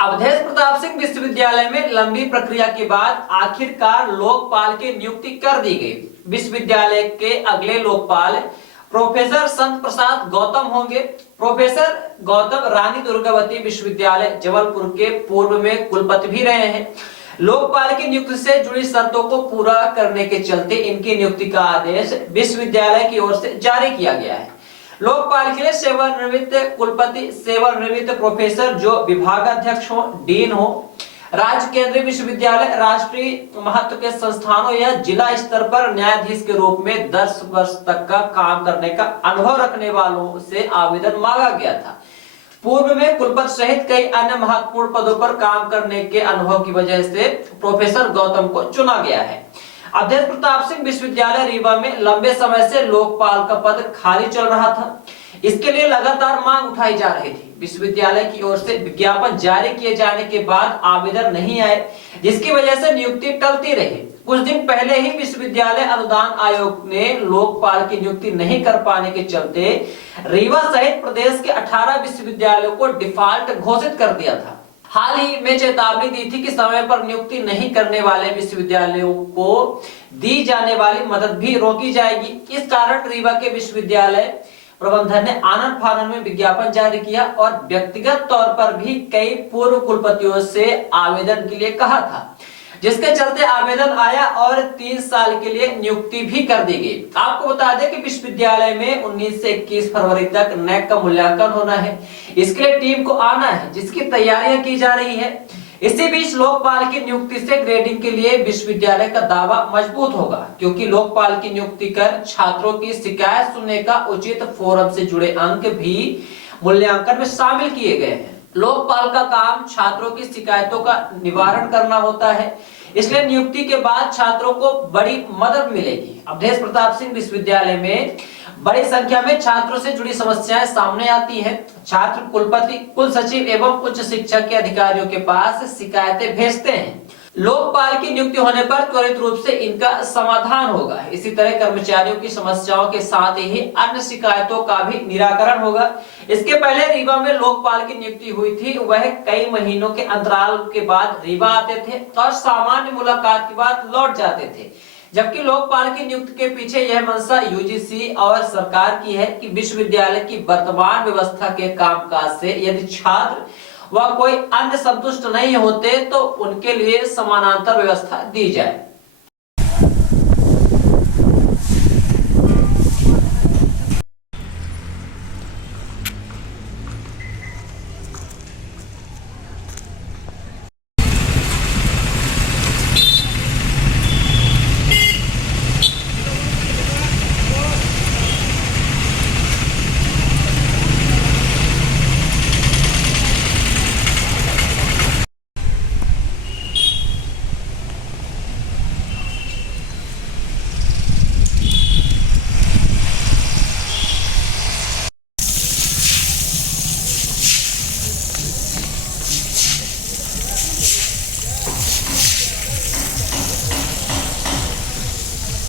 अवधेश प्रताप सिंह विश्वविद्यालय में लंबी प्रक्रिया के बाद आखिरकार लोकपाल की नियुक्ति कर दी गई। विश्वविद्यालय के अगले लोकपाल प्रोफेसर संत प्रसाद गौतम होंगे। प्रोफेसर गौतम रानी दुर्गावती विश्वविद्यालय जबलपुर के पूर्व में कुलपति भी रहे हैं। लोकपाल की नियुक्ति से जुड़ी शर्तों को पूरा करने के चलते इनकी नियुक्ति का आदेश विश्वविद्यालय की ओर से जारी किया गया है। लोकपाल के लिए सेवानिवृत्त कुलपति, सेवानिवृत्त प्रोफेसर जो विभागाध्यक्ष हो, डीन हो, राज्य केंद्रीय विश्वविद्यालय, राष्ट्रीय महत्व के संस्थानों या जिला स्तर पर न्यायाधीश के रूप में 10 वर्ष तक का काम करने का अनुभव रखने वालों से आवेदन मांगा गया था। पूर्व में कुलपति सहित कई अन्य महत्वपूर्ण पदों पर काम करने के अनुभव की वजह से प्रोफेसर गौतम को चुना गया है। अवधेश प्रताप सिंह विश्वविद्यालय रीवा में लंबे समय से लोकपाल का पद खाली चल रहा था। इसके लिए लगातार मांग उठाई जा रही थी। विश्वविद्यालय की ओर से विज्ञापन जारी किए जाने के बाद आवेदन नहीं आए, जिसकी वजह से नियुक्ति टलती रही। कुछ दिन पहले ही विश्वविद्यालय अनुदान आयोग ने लोकपाल की नियुक्ति नहीं कर पाने के चलते रीवा सहित प्रदेश के 18 विश्वविद्यालयों को डिफॉल्ट घोषित कर दिया था। हाल ही में चेतावनी दी थी कि समय पर नियुक्ति नहीं करने वाले विश्वविद्यालयों को दी जाने वाली मदद भी रोकी जाएगी। इस कारण रीवा के विश्वविद्यालय प्रबंधन ने आनन फानन में विज्ञापन जारी किया और व्यक्तिगत तौर पर भी कई पूर्व कुलपतियों से आवेदन के लिए कहा था, जिसके चलते आवेदन आया और 3 साल के लिए नियुक्ति भी कर दी गई। आपको बता दें कि विश्वविद्यालय में 19 से 21 फरवरी तक नैक का मूल्यांकन होना है। इसके लिए टीम को आना है, जिसकी तैयारियां की जा रही है। इसी बीच लोकपाल की नियुक्ति से ग्रेडिंग के लिए विश्वविद्यालय का दावा मजबूत होगा, क्योंकि लोकपाल की नियुक्ति कर छात्रों की शिकायत सुनने का उचित फोरम से जुड़े अंक भी मूल्यांकन में शामिल किए गए हैं। लोकपाल का काम छात्रों की शिकायतों का निवारण करना होता है, इसलिए नियुक्ति के बाद छात्रों को बड़ी मदद मिलेगी। अवधेश प्रताप सिंह विश्वविद्यालय में बड़ी संख्या में छात्रों से जुड़ी समस्याएं सामने आती हैं। छात्र कुलपति, कुल सचिव एवं उच्च शिक्षा के अधिकारियों के पास शिकायतें भेजते हैं। लोकपाल की नियुक्ति होने पर त्वरित रूप से इनका समाधान होगा। इसी तरह कर्मचारियों की समस्याओं के साथ ही अन्य शिकायतों का भी निराकरण होगा। इसके पहले रीवा में लोकपाल की नियुक्ति हुई थी। वह कई महीनों के अंतराल के बाद रीवा आते थे और सामान्य मुलाकात के बाद लौट जाते थे, जबकि लोकपाल की नियुक्ति के पीछे यह मंशा यूजीसी और सरकार की है कि विश्वविद्यालय की वर्तमान व्यवस्था के कामकाज से यदि छात्र व कोई अन्य संतुष्ट नहीं होते तो उनके लिए समानांतर व्यवस्था दी जाए।